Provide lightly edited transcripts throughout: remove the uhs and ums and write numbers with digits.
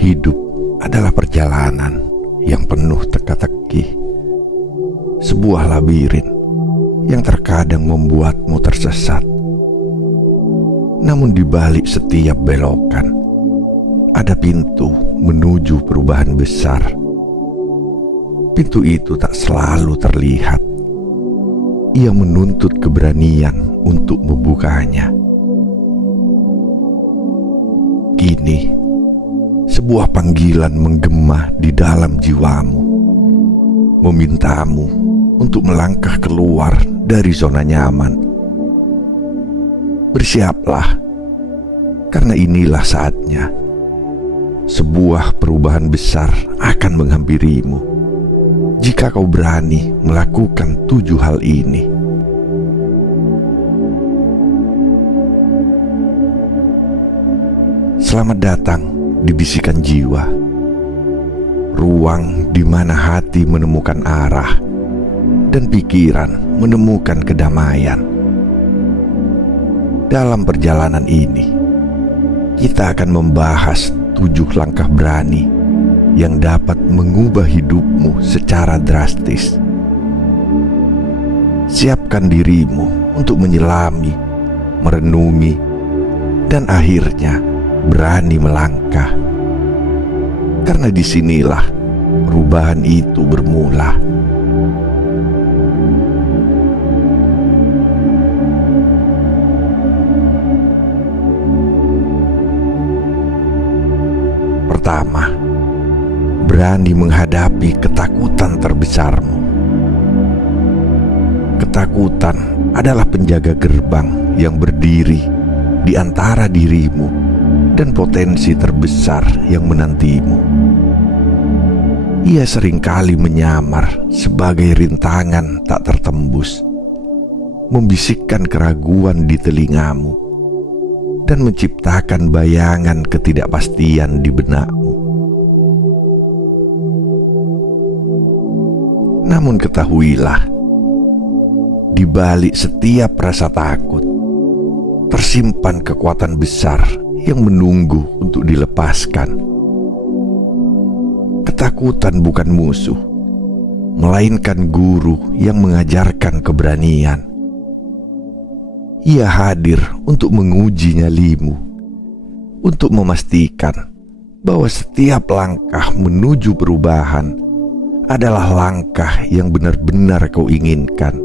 Hidup adalah perjalanan yang penuh teka-teki, sebuah labirin yang terkadang membuatmu tersesat. Namun di balik setiap belokan, ada pintu menuju perubahan besar. Pintu itu tak selalu terlihat. Ia menuntut keberanian untuk membukanya. Kini, sebuah panggilan menggema di dalam jiwamu, memintamu untuk melangkah keluar dari zona nyaman. Bersiaplah, karena inilah saatnya. Sebuah perubahan besar akan menghampirimu jika kau berani melakukan 7 hal ini. Selamat datang di Bisikan Jiwa, ruang di mana hati menemukan arah dan pikiran menemukan kedamaian. Dalam perjalanan ini, kita akan membahas 7 langkah berani yang dapat mengubah hidupmu secara drastis. Siapkan dirimu untuk menyelami, merenungi, dan akhirnya berani melangkah. Karena disinilah perubahan itu bermula. Pertama, berani menghadapi ketakutan terbesarmu. Ketakutan adalah penjaga gerbang yang berdiri di antara dirimu dan potensi terbesar yang menantimu. Ia seringkali menyamar sebagai rintangan tak tertembus, membisikkan keraguan di telingamu, dan menciptakan bayangan ketidakpastian di benakmu. Namun ketahuilah, di balik setiap rasa takut, tersimpan kekuatan besar yang menunggu untuk dilepaskan. Ketakutan bukan musuh, melainkan guru yang mengajarkan keberanian. Ia hadir untuk menguji nyalimu, untuk memastikan bahwa setiap langkah menuju perubahan adalah langkah yang benar-benar kau inginkan.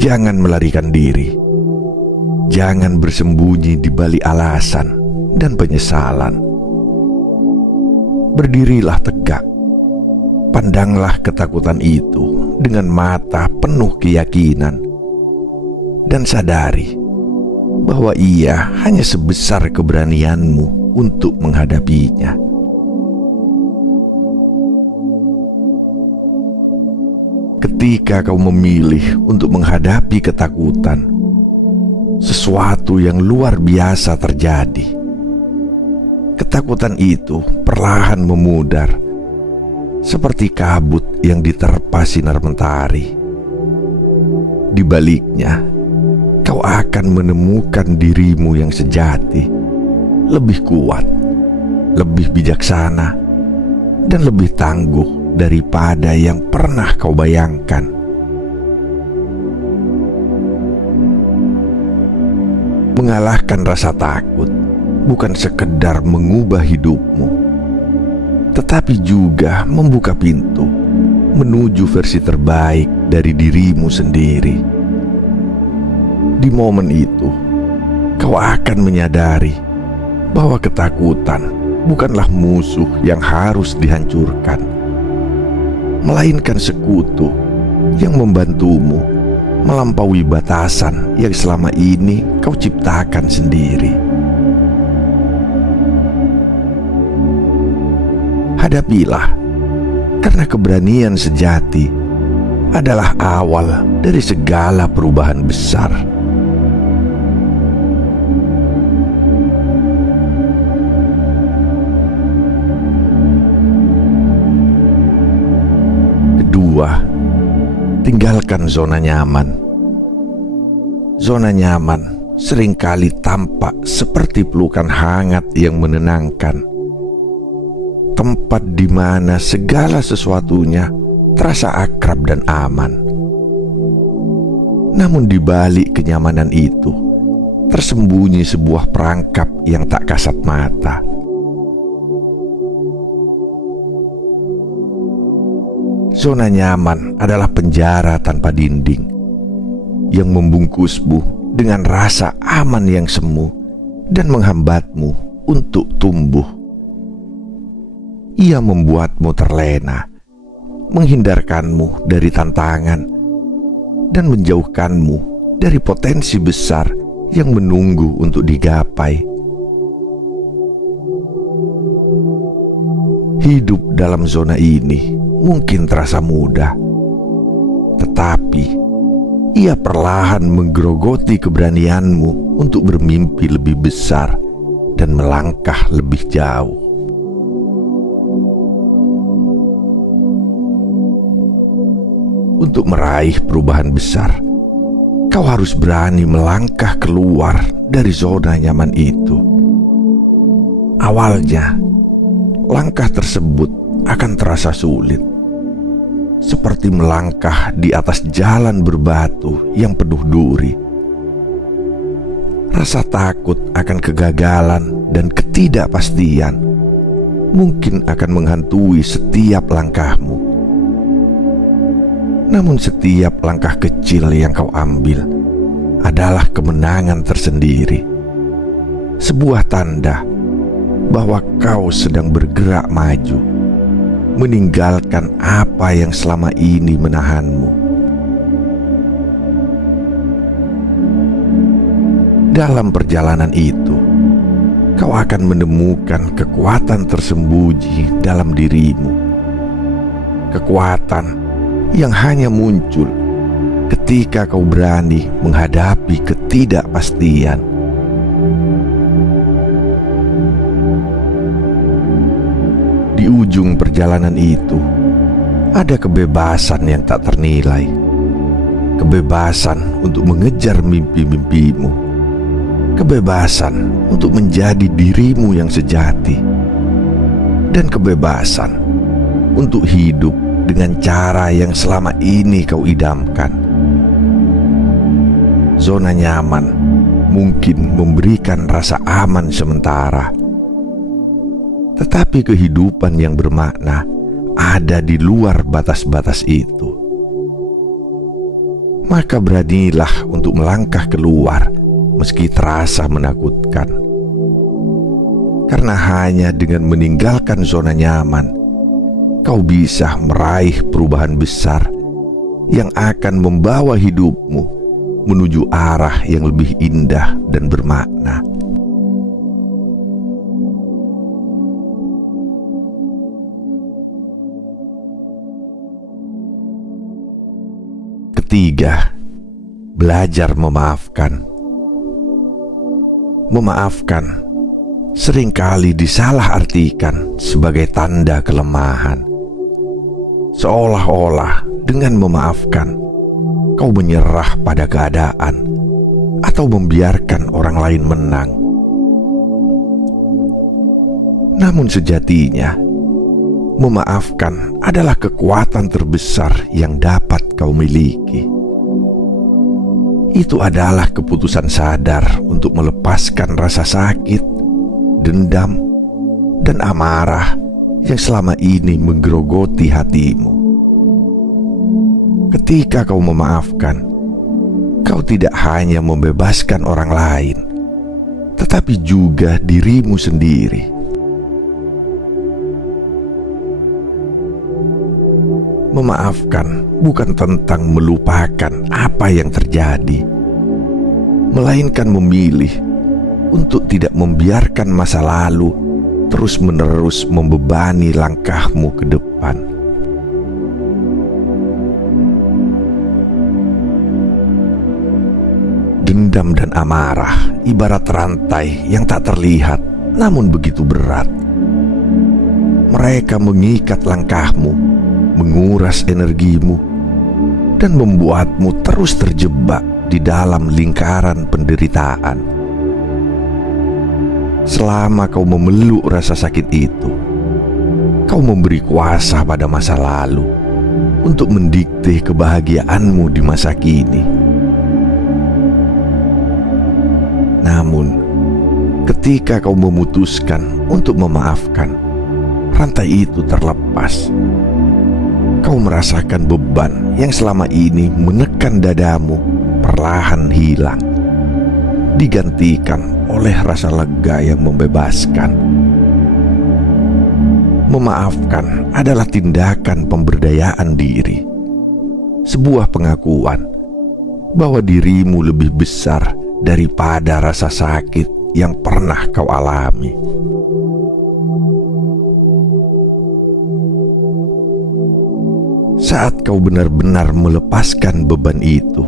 Jangan melarikan diri. Jangan bersembunyi di balik alasan dan penyesalan. Berdirilah tegak. Pandanglah ketakutan itu dengan mata penuh keyakinan, dan sadari bahwa ia hanya sebesar keberanianmu untuk menghadapinya. Ketika kau memilih untuk menghadapi ketakutan, sesuatu yang luar biasa terjadi. Ketakutan itu perlahan memudar, seperti kabut yang diterpa sinar mentari. Di baliknya, kau akan menemukan dirimu yang sejati, lebih kuat, lebih bijaksana, dan lebih tangguh daripada yang pernah kau bayangkan. Mengalahkan rasa takut bukan sekedar mengubah hidupmu, tetapi juga membuka pintu menuju versi terbaik dari dirimu sendiri. Di momen itu, kau akan menyadari bahwa ketakutan bukanlah musuh yang harus dihancurkan, melainkan sekutu yang membantumu melampaui batasan yang selama ini kau ciptakan sendiri. Hadapilah, karena keberanian sejati adalah awal dari segala perubahan besar. Kedua, tinggalkan zona nyaman. Zona nyaman seringkali tampak seperti pelukan hangat yang menenangkan. Tempat di mana segala sesuatunya terasa akrab dan aman. Namun di balik kenyamanan itu, tersembunyi sebuah perangkap yang tak kasat mata. Zona nyaman adalah penjara tanpa dinding yang membungkusmu dengan rasa aman yang semu dan menghambatmu untuk tumbuh. Ia membuatmu terlena, menghindarkanmu dari tantangan, dan menjauhkanmu dari potensi besar yang menunggu untuk digapai. Hidup dalam zona ini mungkin terasa mudah, tetapi ia perlahan menggerogoti keberanianmu untuk bermimpi lebih besar dan melangkah lebih jauh. Untuk meraih perubahan besar, kau harus berani melangkah keluar dari zona nyaman itu. Awalnya, langkah tersebut akan terasa sulit, seperti melangkah di atas jalan berbatu yang penuh duri. Rasa takut akan kegagalan dan ketidakpastian mungkin akan menghantui setiap langkahmu. Namun setiap langkah kecil yang kau ambil adalah kemenangan tersendiri, sebuah tanda bahwa kau sedang bergerak maju, meninggalkan apa yang selama ini menahanmu. Dalam perjalanan itu, kau akan menemukan kekuatan tersembunyi dalam dirimu. Kekuatan yang hanya muncul ketika kau berani menghadapi ketidakpastian. Di ujung perjalanan itu, ada kebebasan yang tak ternilai. Kebebasan untuk mengejar mimpi-mimpimu. Kebebasan untuk menjadi dirimu yang sejati. Dan kebebasan untuk hidup dengan cara yang selama ini kau idamkan. Zona nyaman mungkin memberikan rasa aman sementara, tetapi kehidupan yang bermakna ada di luar batas-batas itu. Maka beranilah untuk melangkah keluar meski terasa menakutkan. Karena hanya dengan meninggalkan zona nyaman, kau bisa meraih perubahan besar yang akan membawa hidupmu menuju arah yang lebih indah dan bermakna. Ketiga, belajar memaafkan. Memaafkan seringkali disalahartikan sebagai tanda kelemahan. Seolah-olah dengan memaafkan, kau menyerah pada keadaan atau membiarkan orang lain menang. Namun sejatinya, memaafkan adalah kekuatan terbesar yang dapat kau miliki. Itu adalah keputusan sadar untuk melepaskan rasa sakit, dendam, dan amarah yang selama ini menggerogoti hatimu. Ketika kau memaafkan, kau tidak hanya membebaskan orang lain, tetapi juga dirimu sendiri. Memaafkan bukan tentang melupakan apa yang terjadi, melainkan memilih untuk tidak membiarkan masa lalu terus-menerus membebani langkahmu ke depan. Dendam dan amarah ibarat rantai yang tak terlihat namun begitu berat. Mereka mengikat langkahmu, menguras energimu, dan membuatmu terus terjebak di dalam lingkaran penderitaan. Selama kau memeluk rasa sakit itu, kau memberi kuasa pada masa lalu untuk mendikte kebahagiaanmu di masa kini. Namun, ketika kau memutuskan untuk memaafkan, rantai itu terlepas. Kau merasakan beban yang selama ini menekan dadamu perlahan hilang, digantikan oleh rasa lega yang membebaskan. Memaafkan adalah tindakan pemberdayaan diri, sebuah pengakuan bahwa dirimu lebih besar daripada rasa sakit yang pernah kau alami. Saat kau benar-benar melepaskan beban itu,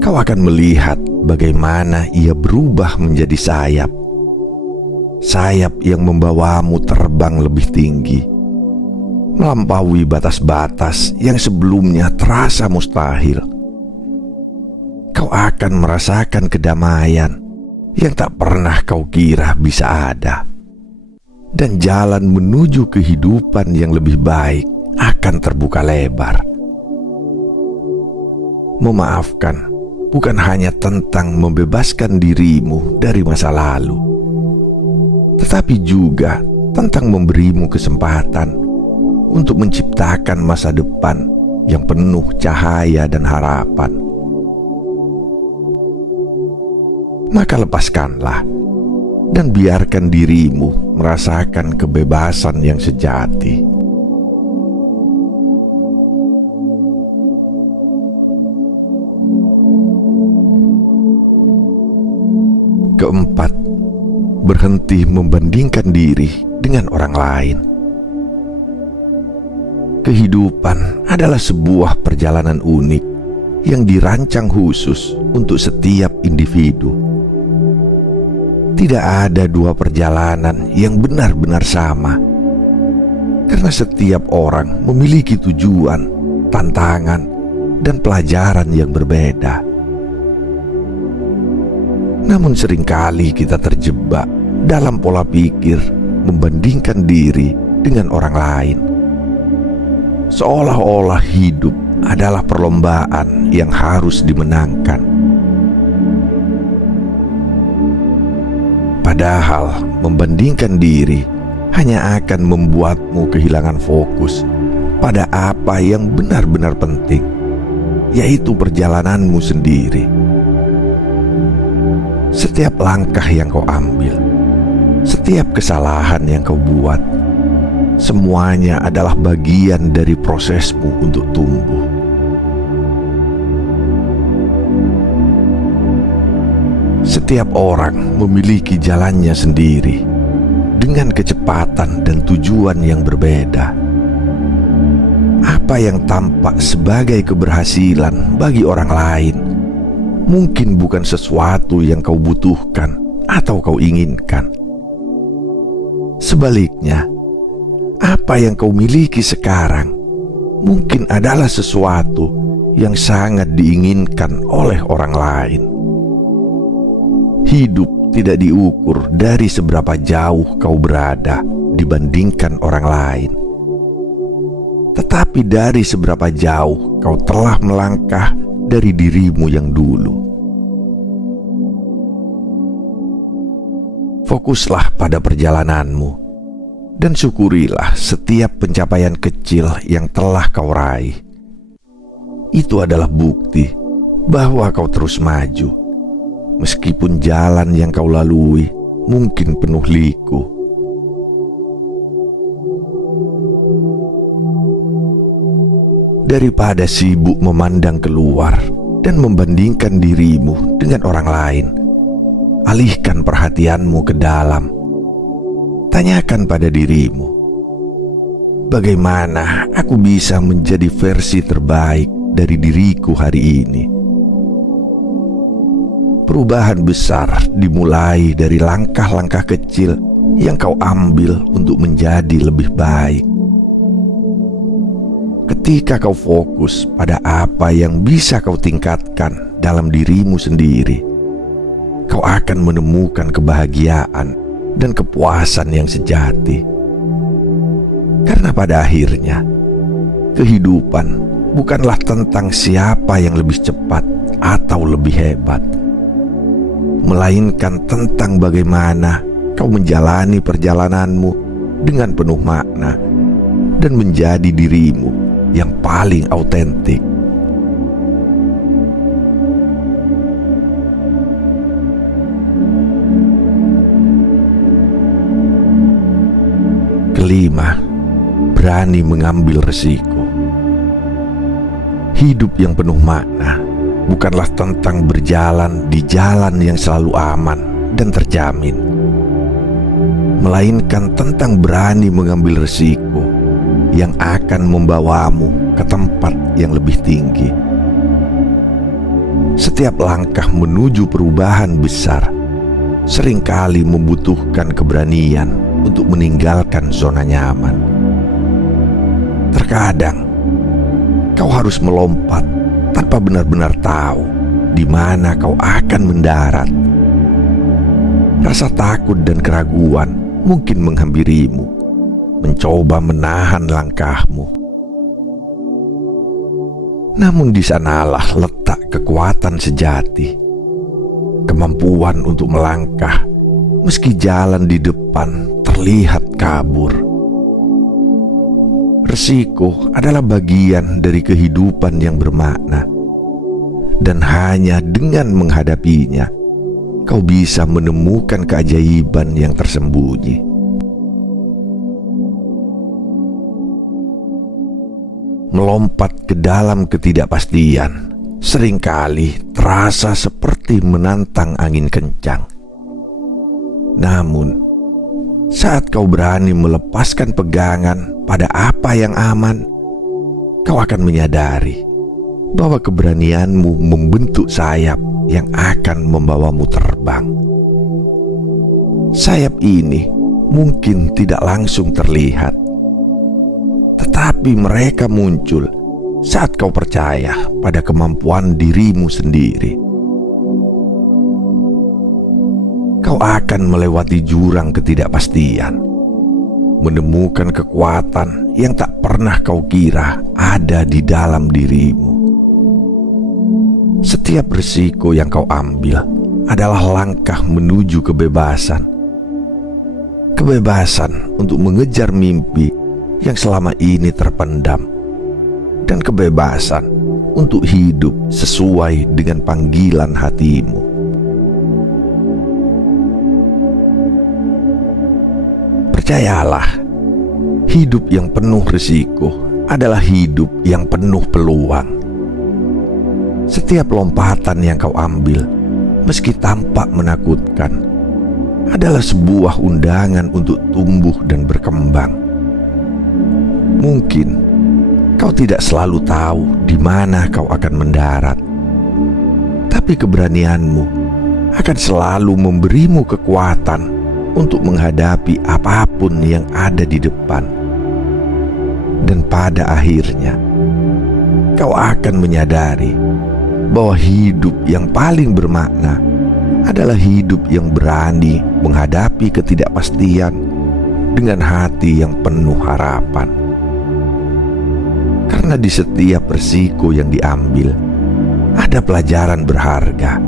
kau akan melihat bagaimana ia berubah menjadi sayap. Sayap yang membawamu terbang lebih tinggi, melampaui batas-batas yang sebelumnya terasa mustahil. Kau akan merasakan kedamaian yang tak pernah kau kira bisa ada. Dan jalan menuju kehidupan yang lebih baik akan terbuka lebar. Memaafkan bukan hanya tentang membebaskan dirimu dari masa lalu, tetapi juga tentang memberimu kesempatan untuk menciptakan masa depan yang penuh cahaya dan harapan. Maka lepaskanlah dan biarkan dirimu merasakan kebebasan yang sejati. Keempat, berhenti membandingkan diri dengan orang lain. Kehidupan adalah sebuah perjalanan unik yang dirancang khusus untuk setiap individu. Tidak ada dua perjalanan yang benar-benar sama, karena setiap orang memiliki tujuan, tantangan, dan pelajaran yang berbeda. Namun seringkali kita terjebak dalam pola pikir membandingkan diri dengan orang lain, seolah-olah hidup adalah perlombaan yang harus dimenangkan. Padahal membandingkan diri hanya akan membuatmu kehilangan fokus pada apa yang benar-benar penting, yaitu perjalananmu sendiri. Setiap langkah yang kau ambil, setiap kesalahan yang kau buat, semuanya adalah bagian dari prosesmu untuk tumbuh. Setiap orang memiliki jalannya sendiri, dengan kecepatan dan tujuan yang berbeda. Apa yang tampak sebagai keberhasilan bagi orang lain mungkin bukan sesuatu yang kau butuhkan atau kau inginkan. Sebaliknya, apa yang kau miliki sekarang mungkin adalah sesuatu yang sangat diinginkan oleh orang lain. Hidup tidak diukur dari seberapa jauh kau berada dibandingkan orang lain, tetapi dari seberapa jauh kau telah melangkah dari dirimu yang dulu. Fokuslah pada perjalananmu dan syukurilah setiap pencapaian kecil yang telah kau raih. Itu adalah bukti bahwa kau terus maju, meskipun jalan yang kau lalui mungkin penuh liku. Daripada sibuk memandang keluar dan membandingkan dirimu dengan orang lain, alihkan perhatianmu ke dalam. Tanyakan pada dirimu, bagaimana aku bisa menjadi versi terbaik dari diriku hari ini? Perubahan besar dimulai dari langkah-langkah kecil yang kau ambil untuk menjadi lebih baik. Ketika kau fokus pada apa yang bisa kau tingkatkan dalam dirimu sendiri, kau akan menemukan kebahagiaan dan kepuasan yang sejati. Karena pada akhirnya, kehidupan bukanlah tentang siapa yang lebih cepat atau lebih hebat, melainkan tentang bagaimana kau menjalani perjalananmu dengan penuh makna dan menjadi dirimu yang paling autentik. Kelima, berani mengambil resiko. Hidup yang penuh makna bukanlah tentang berjalan di jalan yang selalu aman dan terjamin, melainkan tentang berani mengambil resiko yang akan membawamu ke tempat yang lebih tinggi. Setiap langkah menuju perubahan besar seringkali membutuhkan keberanian untuk meninggalkan zona nyaman. Terkadang kau harus melompat tanpa benar-benar tahu di mana kau akan mendarat. Rasa takut dan keraguan mungkin menghampirimu, mencoba menahan langkahmu. Namun di sanalah letak kekuatan sejati, kemampuan untuk melangkah meski jalan di depan terlihat kabur. Resiko adalah bagian dari kehidupan yang bermakna, dan hanya dengan menghadapinya kau bisa menemukan keajaiban yang tersembunyi. Melompat ke dalam ketidakpastian seringkali terasa seperti menantang angin kencang. Namun, saat kau berani melepaskan pegangan pada apa yang aman, kau akan menyadari bahwa keberanianmu membentuk sayap yang akan membawamu terbang. Sayap ini mungkin tidak langsung terlihat, tetapi mereka muncul saat kau percaya pada kemampuan dirimu sendiri. Kau akan melewati jurang ketidakpastian, menemukan kekuatan yang tak pernah kau kira ada di dalam dirimu. Setiap resiko yang kau ambil adalah langkah menuju kebebasan. Kebebasan untuk mengejar mimpi yang selama ini terpendam, dan kebebasan untuk hidup sesuai dengan panggilan hatimu. Percayalah, hidup yang penuh risiko adalah hidup yang penuh peluang. Setiap lompatan yang kau ambil, meski tampak menakutkan, adalah sebuah undangan untuk tumbuh dan berkembang. Mungkin kau tidak selalu tahu di mana kau akan mendarat, tapi keberanianmu akan selalu memberimu kekuatan untuk menghadapi apapun yang ada di depan. Dan pada akhirnya, kau akan menyadari bahwa hidup yang paling bermakna adalah hidup yang berani menghadapi ketidakpastian dengan hati yang penuh harapan. Karena di setiap resiko yang diambil, ada pelajaran berharga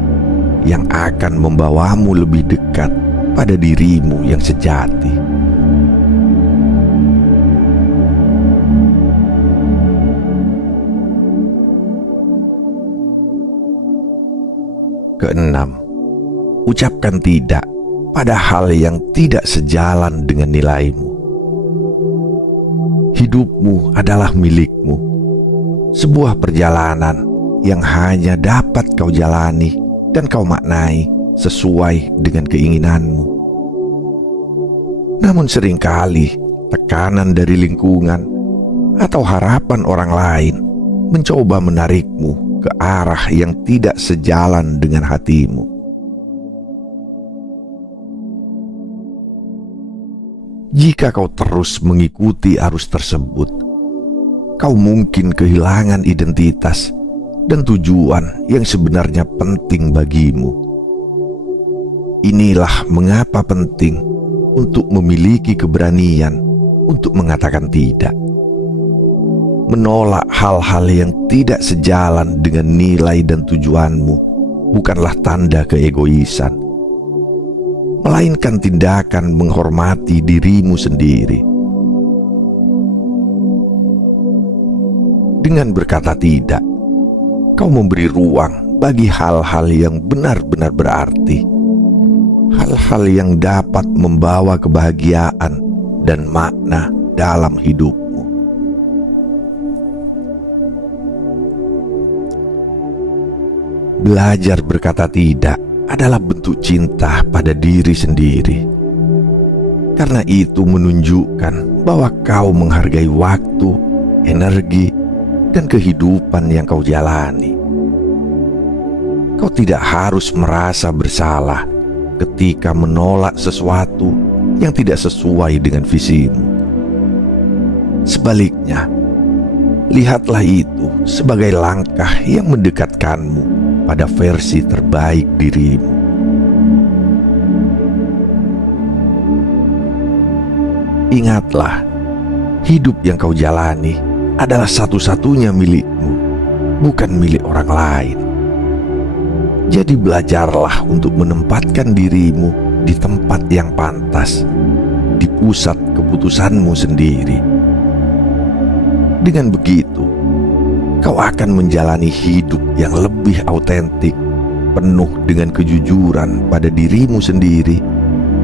yang akan membawamu lebih dekat pada dirimu yang sejati. Keenam, ucapkan tidak pada hal yang tidak sejalan dengan nilaimu. Hidupmu adalah milikmu, sebuah perjalanan yang hanya dapat kau jalani dan kau maknai sesuai dengan keinginanmu. Namun seringkali tekanan dari lingkungan atau harapan orang lain mencoba menarikmu ke arah yang tidak sejalan dengan hatimu. Jika kau terus mengikuti arus tersebut, kau mungkin kehilangan identitas dan tujuan yang sebenarnya penting bagimu. Inilah mengapa penting untuk memiliki keberanian untuk mengatakan tidak. Menolak hal-hal yang tidak sejalan dengan nilai dan tujuanmu bukanlah tanda keegoisan, melainkan tindakan menghormati dirimu sendiri. Dengan berkata tidak, kau memberi ruang bagi hal-hal yang benar-benar berarti, hal-hal yang dapat membawa kebahagiaan dan makna dalam hidupmu. Belajar berkata tidak adalah bentuk cinta pada diri sendiri, karena itu menunjukkan bahwa kau menghargai waktu, energi, dan kehidupan yang kau jalani. Kau tidak harus merasa bersalah ketika menolak sesuatu yang tidak sesuai dengan visimu. Sebaliknya, lihatlah itu sebagai langkah yang mendekatkanmu pada versi terbaik dirimu. Ingatlah, hidup yang kau jalani adalah satu-satunya milikmu, bukan milik orang lain. Jadi belajarlah untuk menempatkan dirimu di tempat yang pantas, di pusat keputusanmu sendiri. Dengan begitu, kau akan menjalani hidup yang lebih autentik, penuh dengan kejujuran pada dirimu sendiri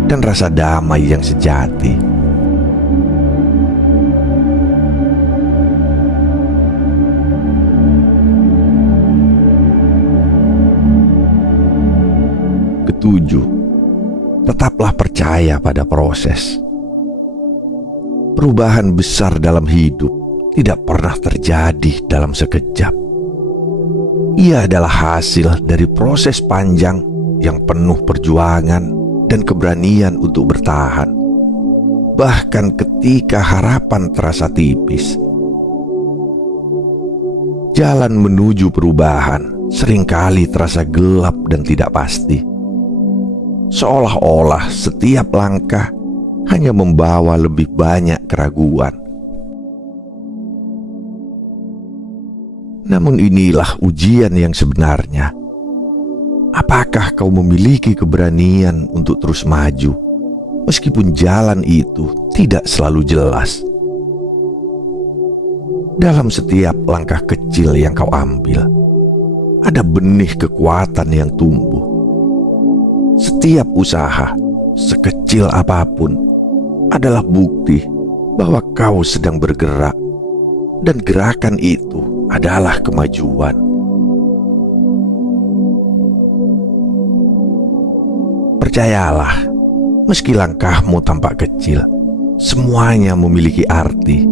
dan rasa damai yang sejati. Ketujuh, tetaplah percaya pada proses. Perubahan besar dalam hidup tidak pernah terjadi dalam sekejap. Ia adalah hasil dari proses panjang yang penuh perjuangan dan keberanian untuk bertahan, bahkan ketika harapan terasa tipis. Jalan menuju perubahan seringkali terasa gelap dan tidak pasti, seolah-olah setiap langkah hanya membawa lebih banyak keraguan. Namun inilah ujian yang sebenarnya. Apakah kau memiliki keberanian untuk terus maju, meskipun jalan itu tidak selalu jelas? Dalam setiap langkah kecil yang kau ambil, ada benih kekuatan yang tumbuh. Setiap usaha, sekecil apapun, adalah bukti bahwa kau sedang bergerak, dan gerakan itu adalah kemajuan. Percayalah, meski langkahmu tampak kecil, semuanya memiliki arti.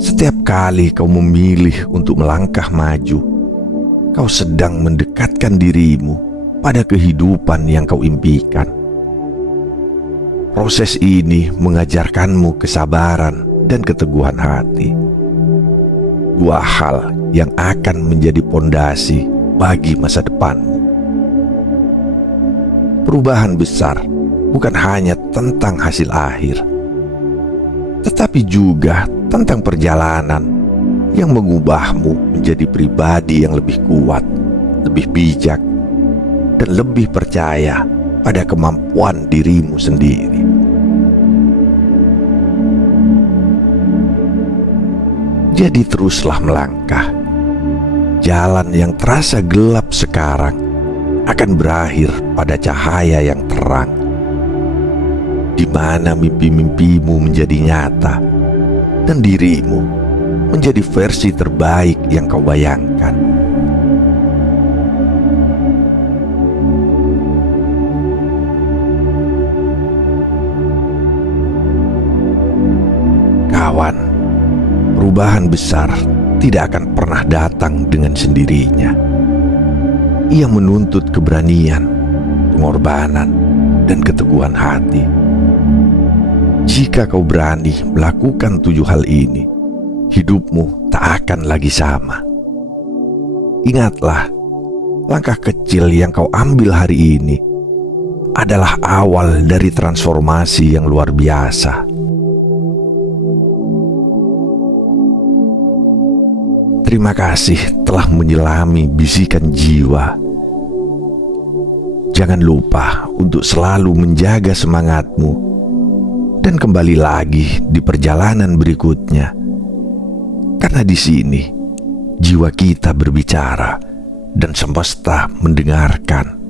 Setiap kali kau memilih untuk melangkah maju, kau sedang mendekatkan dirimu pada kehidupan yang kau impikan. Proses ini mengajarkanmu kesabaran dan keteguhan hati, dua hal yang akan menjadi pondasi bagi masa depanmu. Perubahan besar bukan hanya tentang hasil akhir, tetapi juga tentang perjalanan yang mengubahmu menjadi pribadi yang lebih kuat, lebih bijak, dan lebih percaya pada kemampuan dirimu sendiri. Jadi teruslah melangkah. Jalan yang terasa gelap sekarang akan berakhir pada cahaya yang terang, di mana mimpi-mimpimu menjadi nyata dan dirimu menjadi versi terbaik yang kau bayangkan. Kawan, perubahan besar tidak akan pernah datang dengan sendirinya. Ia menuntut keberanian, pengorbanan, dan keteguhan hati. Jika kau berani melakukan 7 hal ini, hidupmu tak akan lagi sama. Ingatlah, langkah kecil yang kau ambil hari ini adalah awal dari transformasi yang luar biasa. Terima kasih telah menyelami bisikan jiwa. Jangan lupa untuk selalu menjaga semangatmu dan kembali lagi di perjalanan berikutnya. Karena di sini jiwa kita berbicara dan semesta mendengarkan.